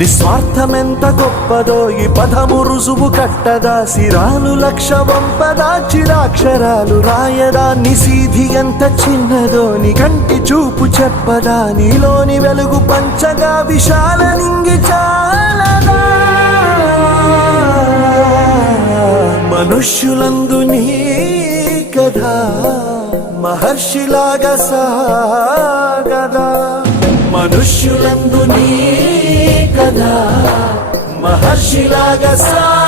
నిస్వార్థమెంత గొప్పదో ఈ పదము రుజువు కట్టదా, సిరాలు లక్ష వంపదా చిరాక్షరాలు రాయదా, నిసీధి ఎంత చిన్నదో నీ కంటి చూపు చెప్పదా, నీలోని వెలుగు పంచగా విశాల నింగి చాలదా. మనుష్యులందు నీ కథ మహర్షిలాగా సాగదా, మనుష్యులందు నీ కథ మహర్షిలాగా సాగదా.